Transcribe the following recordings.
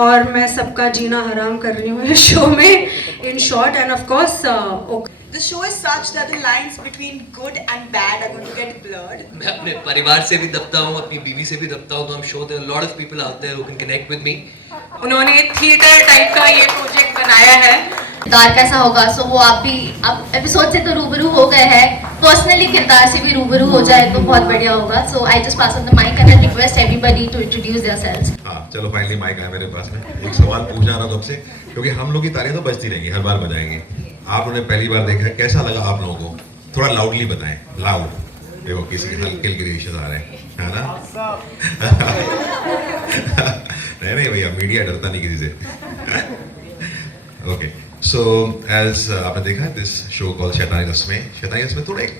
और मैं सबका जीना हराम कर रही हूँ इस शो में, in short. End of course The show is such that the lines between good and bad are going to get blurred. मैं अपने परिवार से भी दबता हूँ, अपनी बीवी से भी दबता हूँ, तो I'm sure there are a lot of people out there who can connect with me. उन्होंने थिएटर टाइप का ये प्रोजेक्ट बनाया है. किरदार कैसा होगा, सो वो आप एपिसोड से तो रूबरू हो गए हैं, पर्सनली किरदार से भी रूबरू हो जाए तो बहुत बढ़िया होगा. So I just pass on the mic and I request everybody to introduce themselves. हाँ, चलो फाइनली माइक है मेरे पास में. एक सवाल पूछना रहा था आपसे, क्योंकि हम लोग की तालियां तो बजती रहेंगी, हर बार बजाएंगे. आप लोगों ने पहली बार देखा है, कैसा लगा आप लोगों को? थोड़ा लाउडली बताएं. लाउड. देखो किसी के हल्के हल्के रिएक्शन आ रहे हैं, है ना? नहीं भैया, मीडिया डरता नहीं किसी से. ओके, सो एज आपने देखा है दिस शो कॉल्ड शैतानी रस्में थोड़ा एक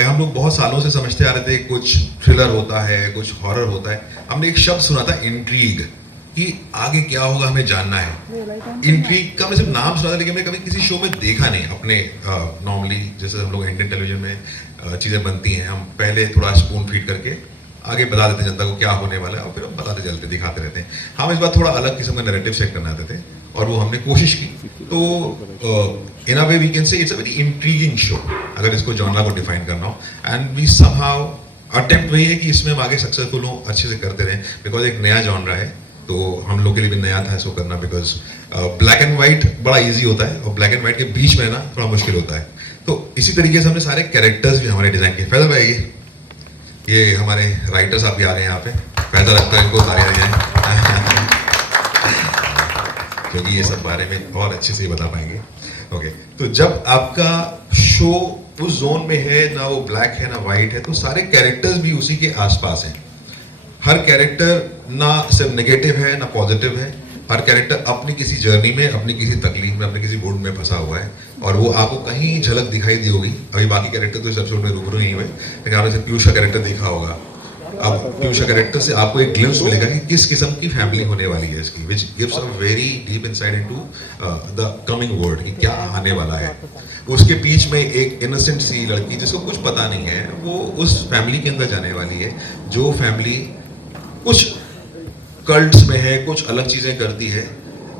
हम लोग बहुत सालों से समझते आ रहे थे कुछ थ्रिलर होता है, कुछ हॉरर होता है. हमने एक शब्द सुना था, इंट्रीग, कि आगे क्या होगा हमें जानना है. इंट्रीग का मैं सिर्फ नाम सुना था, लेकिन मैंने कभी किसी शो में देखा नहीं. अपने नॉर्मली जैसे हम लोग इंडियन टेलीविजन में चीज़ें बनती हैं, हम पहले थोड़ा स्पून फीड करके आगे बता देते हैं जनता को क्या होने वाला है, और फिर हम बताते चलते दिखाते रहते हैं. हम इस बार थोड़ा अलग किस्म का नैरेटिव सेट करना चाहते थे, और वो हमने कोशिश की. तो in a way we can say it's a very intriguing show, अगर इसको जॉनरा को डिफाइन करना हो. एंड वी समहाउ अटेम्प्ट वही है कि इसमें हम आगे सक्सेसफुल हो, अच्छे से करते रहें, बिकॉज एक नया जॉनरा है, तो हम लोग के लिए भी नया था इसको करना. बिकॉज ब्लैक एंड व्हाइट बड़ा इजी होता है, और ब्लैक एंड व्हाइट के बीच में ना थोड़ा मुश्किल होता है. तो इसी तरीके से हमने सारे कैरेक्टर्स भी हमारे डिजाइन किए. फैजल भाई, ये हमारे राइटर साहब भी आ रहे हैं यहाँ पे. फैजल लगता है इनको तालियां जाए, क्योंकि ये सब बारे में और अच्छे से बता पाएंगे. ओके, तो जब आपका शो उस जोन में है, ना वो ब्लैक है ना वाइट है, तो सारे कैरेक्टर्स भी उसी के आसपास हैं. हर कैरेक्टर ना सिर्फ नेगेटिव है ना पॉजिटिव है. हर कैरेक्टर अपनी किसी जर्नी में, अपनी किसी तकलीफ में, अपनी किसी वुड में फंसा हुआ है, और वो आपको कहीं झलक दिखाई दी होगी. अभी बाकी कैरेक्टर तो इस एपिसोड में रूबरू नहीं हुए, लेकिन आपने पीयूष का कैरेक्टर देखा होगा. अब पीयूष का कैरेक्टर से आपको एक ग्लिम्स मिलेगा कि किस किस्म की फैमिली होने वाली है इसकी, which gives a very deep insight into the coming world, कि क्या आने वाला है. उसके बीच में एक इनोसेंट सी लड़की जिसको कुछ पता नहीं है, वो उस फैमिली के अंदर जाने वाली है, जो फैमिली कुछ कल्ट्स में है, कुछ अलग चीजें करती है,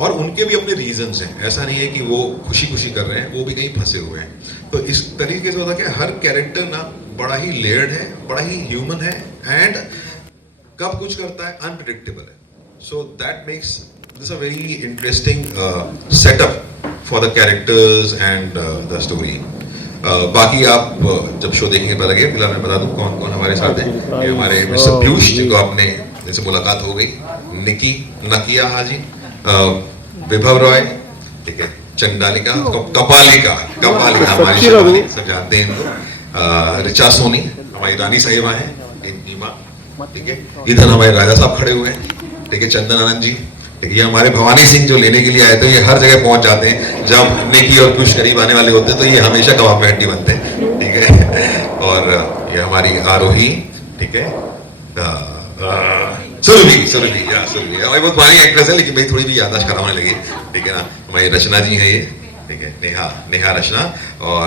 और उनके भी अपने रीजंस हैं. ऐसा नहीं है कि वो खुशी खुशी कर रहे हैं, वो भी कहीं फंसे हुए हैं. तो इस तरीके से होता है कि हर कैरेक्टर ना बड़ा ही लेयर्ड है, बड़ा ही ह्यूमन है, एंड कब कुछ करता है अनप्रिडिक्टेबल है. So that makes this a very interesting setup for the characters and the story. बाकी आप जब शो देखेंगे पता लगेगा. फिलहाल मैं बता दूं कौन कौन हमारे साथ हैं. ये हमारे मिस्टर पीयूष, जिनको आपने जैसे मुलाकात हो गई, निकी नकिया हाजी, विभव रॉय, ठीक है, चंडालिका, कपालिका हमारी शिवानी, सब जानते हैं इनको. रिचा सोनी हमारी रानी साहिबा है, नीमा, ठीक है. इधर हमारे राजा साहब खड़े हुए हैं, ठीक है, चंदन आनंद जी, ठीक है. ये हमारे भवानी सिंह जो लेने के लिए आए थे, ये हर जगह पहुंच जाते हैं. जब निकी और कुछ करीब आने वाले होते हैं तो ये हमेशा कबाब में हड्डी बनते हैं, ठीक है. और ये हमारी आरोही, ठीक है, सुरभि हमारी बहुत पुरानी एक्ट्रेस है, लेकिन भाई थोड़ी भी याददाश्त खराब होने लगी, ठीक है ना. हमारी रचना जी है ये, ठीक है, नेहा रचना. और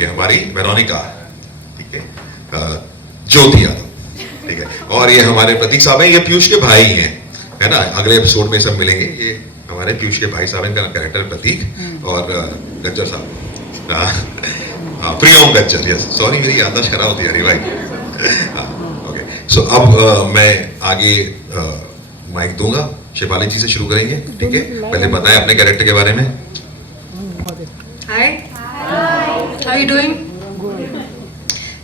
ये हमारी वेरोनिका, ठीक है, ज्योति यादव, ठीक है. और ये हमारे प्रतीक साहब हैं, ये पीयूष के भाई हैं, है ना. अगले एपिसोड में सब मिलेंगे. ये हमारे पीयूष के भाई साहब, इनका कैरेक्टर प्रतीक. और गज्जर साहब, हाँ, प्रियोम गज्जर. यस, सॉरी मेरी याददाश्त खराब होती है भाई. सो अब मैं आगे माइक दूंगा. शिवाली जी से शुरू करेंगे, ठीक है. पहले बताएं अपने कैरेक्टर के बारे में. Hi. How are you doing?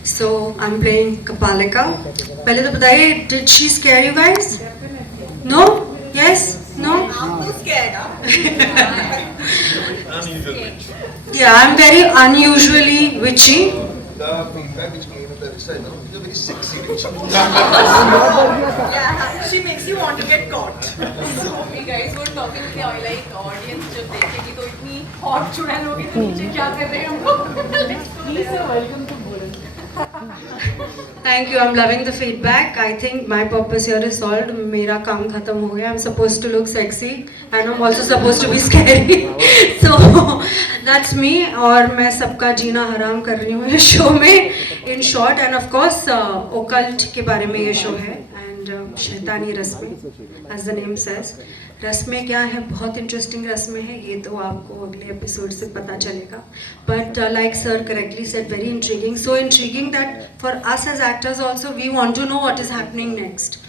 So I'm playing Kapalika. पहले तो बताइए, did she scare you guys? No? Yes? No? I'm too scared, Yeah, I'm very unusually witchy. The feedback which came at the side, no, you're very sexy. Yeah, she makes you want to get caught. So we guys were talking कि like audience जब देखेगी तो इतनी hot चुड़ैल होगी तो नीचे क्या कर रहे हैं हम लोग. Please sir, welcome to Boran. Thank you. I'm loving the feedback. I think my purpose here is solved. मेरा काम खत्म हो गया. I'm supposed to look sexy and I'm also supposed to be scary. So that's me. और मैं सबका जीना हराम कर रही हूँ इस शो में, in short. And of course occult के बारे में ये शो है. And एंड शैतानी रस्में, एज द नेम सेज। रस्में क्या है, बहुत इंटरेस्टिंग रस्में हैं, ये तो आपको अगले एपिसोड से पता चलेगा। But like sir correctly said, very intriguing, so intriguing that for us as actors also we want to know what is happening next.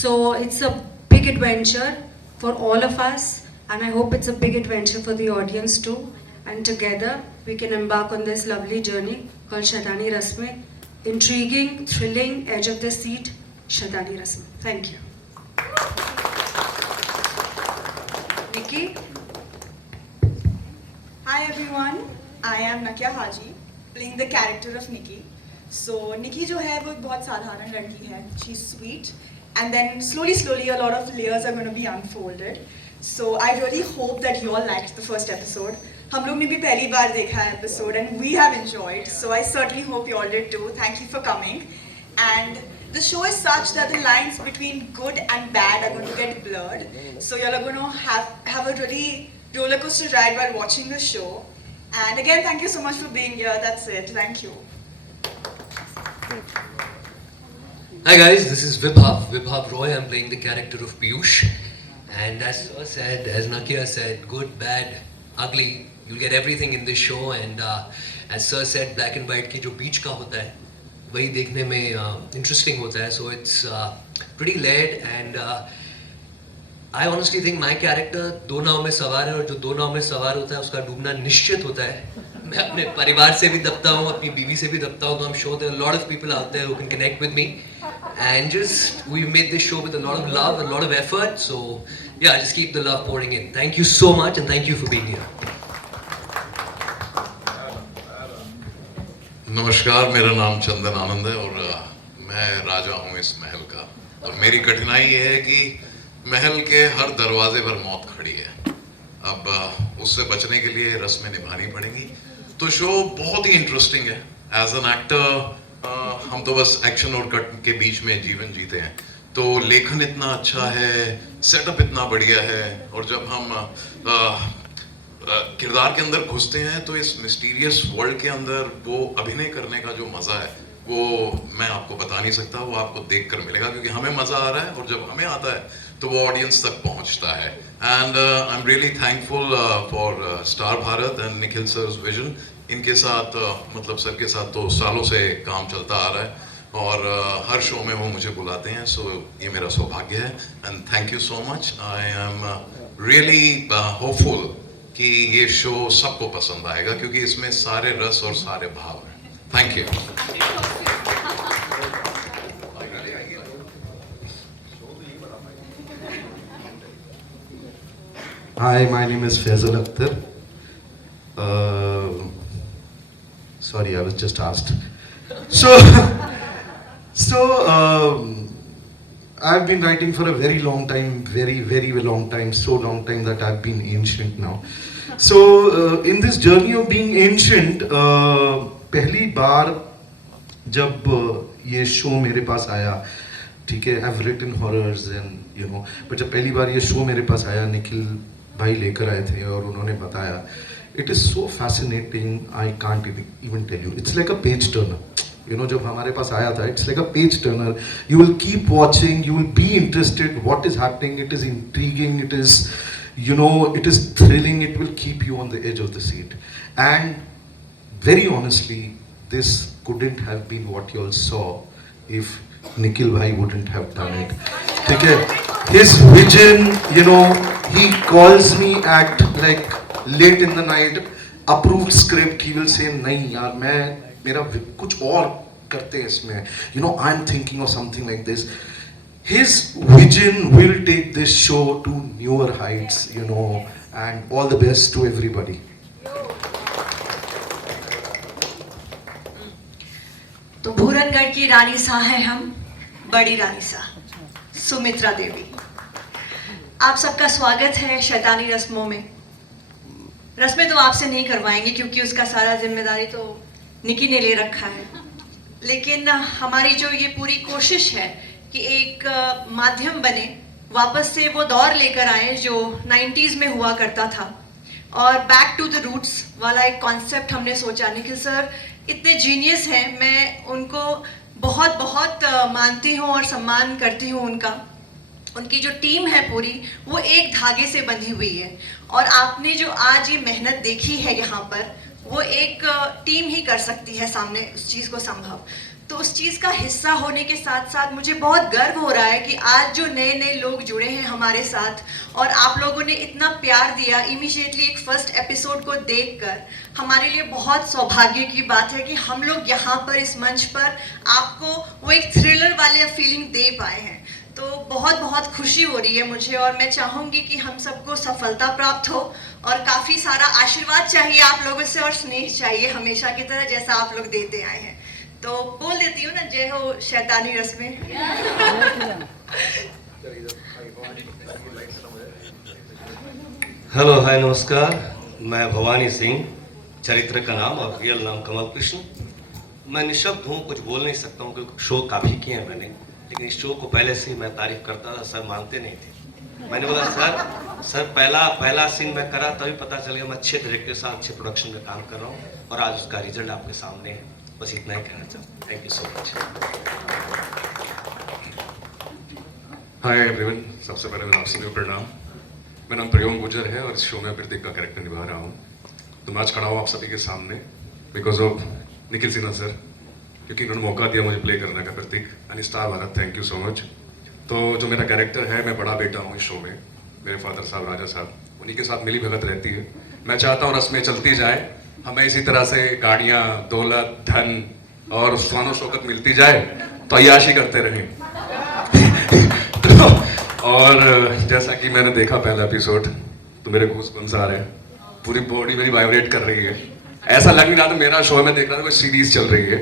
So it's a big adventure for all of us, and I hope it's a big adventure for the audience too, and together we can embark on this lovely journey called Shaitani Rasmein. Intriguing, thrilling, edge of the seat, Shaitani Rasmein. Thank you. Nikki? Hi everyone, I am Nakia Haji, playing the character of Nikki. So Nikki जो है वो एक बहुत साधारण लड़की है. She's sweet, and then slowly a lot of layers are going to be unfolded. So I really hope that you all liked the first episode. हम लोग ने भी पहली बार देखा है episode and we have enjoyed. So I certainly hope you all did too. Thank you for coming. And the show is such that the lines between good and bad are going to get blurred. So you all are going to have a really roller coaster ride while watching the show. And again, thank you so much for being here. That's it. Thank you. Hi guys, this is Vibhav Roy. I'm playing the character of Piyush. And as Sir said, as Nakia said, good, bad, ugly, you'll get everything in this show. And as Sir said, black and white की जो बीच का होता है, वही देखने में interesting होता है. So it's pretty layered, and I honestly think my character दो नाव में सवार है, और जो दो नाव में सवार होता है उसका डूबना निश्चित होता है. मैं अपने परिवार से भी दबता हूँ, अपनी बीवी से भी दबता हूँ, तो I'm sure there are a lot of people out there who can connect with me. And just, we've made this show with a lot of love, a lot of effort. So yeah, just keep the love pouring in. Thank you so much, and thank you for being here. नमस्कार, मेरा नाम चंदन आनंद है और मैं राजा हूँ इस महल का। और मेरी कठिनाई ये है कि महल के हर दरवाजे पर मौत खड़ी है। अब उससे बचने के लिए रस्में निभानी पड़ेंगी। तो शो बहुत ही इंटरेस्टिंग है। एज एन एक्टर हम तो बस एक्शन और कट के बीच में जीवन जीते हैं, तो लेखन इतना अच्छा है, सेटअप इतना बढ़िया है, और जब हम किरदार के अंदर घुसते हैं तो इस मिस्टीरियस वर्ल्ड के अंदर वो अभिनय करने का जो मज़ा है वो मैं आपको बता नहीं सकता, वो आपको देखकर मिलेगा, क्योंकि हमें मज़ा आ रहा है और जब हमें आता है तो वो ऑडियंस तक पहुंचता है। And I am really thankful for Star Bharat and Nikhil sir's vision. इनके साथ मतलब सर के साथ तो सालों से काम चलता आ रहा है और हर शो में वो मुझे बुलाते हैं, सो ये मेरा सौभाग्य है। And thank you so much. I am really hopeful कि ये शो सबको पसंद आएगा, क्योंकि इसमें सारे रस और सारे भाव हैं। Thank you. Hi, my name is Faisal Akhtar. Sorry, I was just asked. So I've been writing for a very long time, very long time, so long time that I've been ancient now. So in this journey of being ancient, पहली बार जब ये show मेरे पास आया, ठीक है, I've written horrors and you know, but जब पहली बार ये शो मेरे पास आया, निखिल भाई लेकर आए थे और उन्होंने बताया, it is so fascinating, I can't even tell you, it's like a page turner. You know, जब हमारे पास आया था, it's like a page turner, you will keep watching, you will be interested what is happening, it is intriguing, it is, you know, it is thrilling, it will keep you on the edge of the seat. And very honestly, this couldn't have been what you all saw if Nikhil bhai wouldn't have done it. ठीक है, his vision, you know, he calls me at like late in the night, approved script, he will say नहीं यार, मैं मेरा कुछ और करते हैं इसमें, you know, I'm thinking of something like this. His vision will take this show to newer heights, you know, and all the best to everybody. तो भूरनगढ़ की रानी सा है हम, बड़ी रानी सा, सुमित्रा देवी। आप सबका स्वागत है शैतानी रस्मों में। रस्में तो आपसे नहीं करवाएंगे क्योंकि उसका सारा जिम्मेदारी तो निकी ने ले रखा है, लेकिन हमारी जो ये पूरी कोशिश है कि एक माध्यम बने, वापस से वो दौर लेकर आए जो 90s में हुआ करता था, और बैक टू द रूट्स वाला एक कॉन्सेप्ट हमने सोचा। निखिल सर इतने जीनियस हैं, मैं उनको बहुत बहुत मानती हूँ और सम्मान करती हूँ उनका। उनकी जो टीम है पूरी, वो एक धागे से बंधी हुई है, और आपने जो आज ये मेहनत देखी है यहाँ पर, वो एक टीम ही कर सकती है सामने उस चीज़ को संभव। तो उस चीज़ का हिस्सा होने के साथ साथ मुझे बहुत गर्व हो रहा है कि आज जो नए नए लोग जुड़े हैं हमारे साथ, और आप लोगों ने इतना प्यार दिया इमीडिएटली एक फर्स्ट एपिसोड को देखकर, हमारे लिए बहुत सौभाग्य की बात है कि हम लोग यहाँ पर इस मंच पर आपको वो एक थ्रिलर वाले फीलिंग दे पाए हैं। तो बहुत बहुत खुशी हो रही है मुझे, और मैं चाहूँगी कि हम सबको सफलता प्राप्त हो, और काफ़ी सारा आशीर्वाद चाहिए आप लोगों से, और स्नेह चाहिए हमेशा की तरह जैसा आप लोग देते आए हैं। तो बोल देती हूँ ना, जय हो शैतानी रस्में। हेलो, हाय, नमस्कार। मैं भवानी सिंह, चरित्र का नाम और रियल नाम कमल कृष्ण। मैं निशब्द हूँ, कुछ बोल नहीं सकता हूँ क्योंकि शो काफ़ी किए हैं मैंने, लेकिन इस शो को पहले से ही मैं तारीफ करता था, सर मानते नहीं थे। मैंने बोला सर पहला सीन मैं करा, तभी पता चल गया मैं अच्छे डायरेक्टर के साथ अच्छे प्रोडक्शन में काम कर रहा हूँ, और आज उसका रिजल्ट आपके सामने है। बस इतना ही कहना चाहता हूँ। Thank you so much. Hi everyone, सबसे पहले मैं आप सभी को प्रणाम। मेरा नाम प्रयोम गुजर है और इस शो में प्रतीक का कैरेक्टर निभा रहा हूँ। तो मैं आज खड़ा हूँ आप सभी के सामने because of Nikhil Sinha sir, क्योंकि उन्होंने मौका दिया मुझे प्ले करने का Prateek. And star Bharat, thank you so much. तो जो मेरा कैरेक्टर है, मैं बड़ा बेटा हूँ इस शो में, मेरे फादर साहब राजा साहब, उन्हीं के साथ मिली भगत रहती है। मैं चाहता हूँ रस्में चलती जाए, हमें इसी तरह से गाड़ियाँ, दौलत, धन और स्वानो शौकत मिलती जाए, तो अय्याशी करते रहें। और जैसा कि मैंने देखा पहला एपिसोड, तो मेरे गूज़बम्स आ रहे हैं, पूरी बॉडी मेरी वाइब्रेट कर रही है। ऐसा लग नहीं रहा था मेरा शो में देख रहा था कोई सीरीज चल रही है।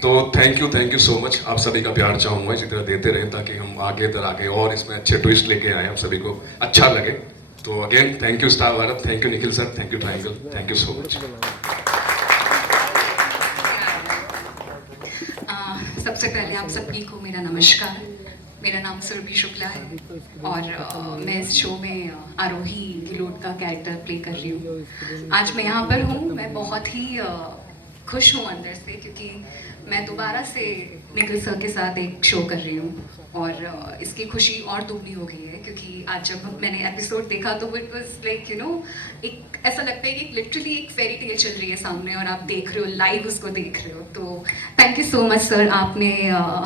तो थैंक यू सो मच। आप सभी का प्यार चाहूँगा इसी तरह देते रहें, ताकि हम आगे और इसमें अच्छे ट्विस्ट लेके आए, आप सभी को अच्छा लगे। तो again thank you star Bharat, thank you Nikhil sir, thank you triangle, thank you so much. सबसे पहले आप सभी को मेरा नमस्कार। मेरा नाम सुरभि शुक्ला है और मैं इस शो में आरोही गिलोट का कैरेक्टर प्ले कर रही हूँ। आज मैं यहाँ पर हूँ, मैं बहुत ही खुश हूँ अंदर से, क्योंकि मैं दोबारा से निखिल सर के साथ एक शो कर रही हूँ, और इसकी खुशी और दुगनी हो गई है, क्योंकि आज जब मैंने एपिसोड देखा तो इट वाज लाइक एक ऐसा लगता है कि लिटरली एक फेरी टेल चल रही है सामने, और आप देख रहे हो, लाइव उसको देख रहे हो। तो thank you so much sir, आपने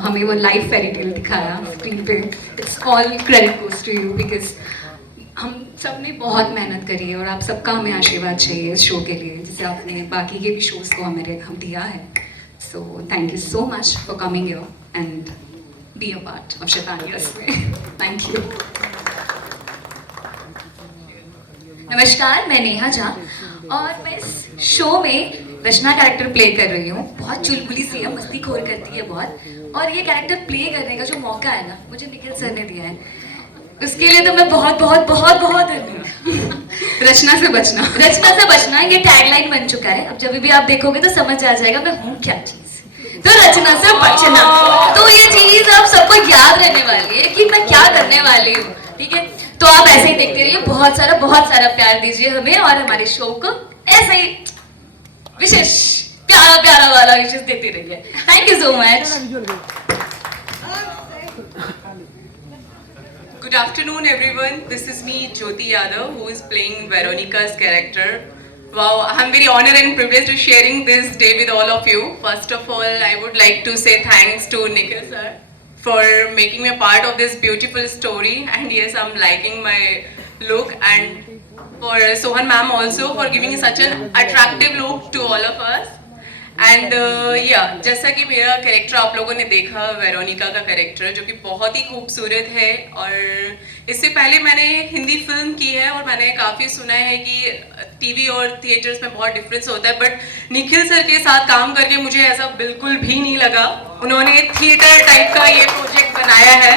हमें वो लाइव फेरी टेल दिखाया स्क्रीन पे। It's all credit goes to you, because हम सब ने बहुत मेहनत करी है, और आप सबका हमें आशीर्वाद चाहिए इस शो के लिए, जिसे आपने बाकी के भी शोज़ को हम दिया है। So thank you so much for coming here and be a part of शैतानी रस्में। Thank you. नमस्कार, मैं नेहा झा और मैं इस शो में रचना कैरेक्टर प्ले कर रही हूँ। बहुत चुलबुली सी है, मस्तीखोर करती है बहुत, और ये कैरेक्टर प्ले करने का जो मौका है ना, मुझे निखिल सर ने दिया है, उसके लिए तो मैं बहुत बहुत बहुत बहुत धन्यवाद। रचना से बचना ये टैगलाइन बन चुका है। अब जब भी आप देखोगे तो समझ आ जाएगा मैं हूँ क्या चीज। तो रचना से बचना, तो ये चीज आप सबको याद रहने वाली है कि मैं क्या करने वाली हूँ, ठीक है। तो आप ऐसे ही देखते रहिए, बहुत सारा प्यार दीजिए हमें, और हमारे शो को ऐसे ही विशेष प्यारा वाला विशेष देते रहिए। Thank you so much. Good afternoon, everyone. This is me, Jyoti Yadav, who is playing Veronica's character. Wow, I'm very honored and privileged to sharing this day with all of you. First of all, I would like to say thanks to Nikhil sir for making me a part of this beautiful story. And yes, I'm liking my look. And for Sohan ma'am also for giving such an attractive look to all of us. And जैसा कि मेरा character आप लोगों ने देखा, Veronica का character, जो कि बहुत ही खूबसूरत है। और इससे पहले मैंने हिंदी फिल्म की है, और मैंने काफ़ी सुना है कि टीवी और थिएटर्स में बहुत डिफरेंस होता है, बट निखिल सर के साथ काम करके मुझे ऐसा बिल्कुल भी नहीं लगा। उन्होंने थिएटर टाइप का ये प्रोजेक्ट बनाया है,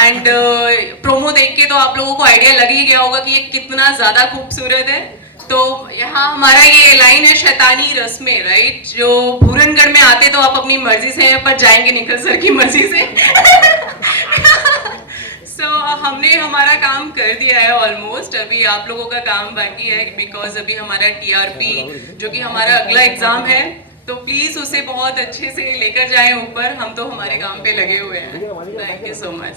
एंड प्रोमो देख के तो आप लोगों को आइडिया लग ही गया होगा कि ये कितना ज़्यादा खूबसूरत है। तो यहाँ हमारा ये लाइन है शैतानी रस्में, राइट। जो पूरनगढ़ में आते तो आप अपनी मर्जी से, पर जाएंगे निखिल सर की मर्जी से। सो हमने हमारा काम कर दिया है ऑलमोस्ट, अभी आप लोगों का काम बाकी है, बिकॉज अभी हमारा TRP जो कि हमारा अगला एग्जाम है, तो प्लीज़ उसे बहुत अच्छे से लेकर जाएं ऊपर, हम तो हमारे काम पे लगे हुए हैं। Thank you so much.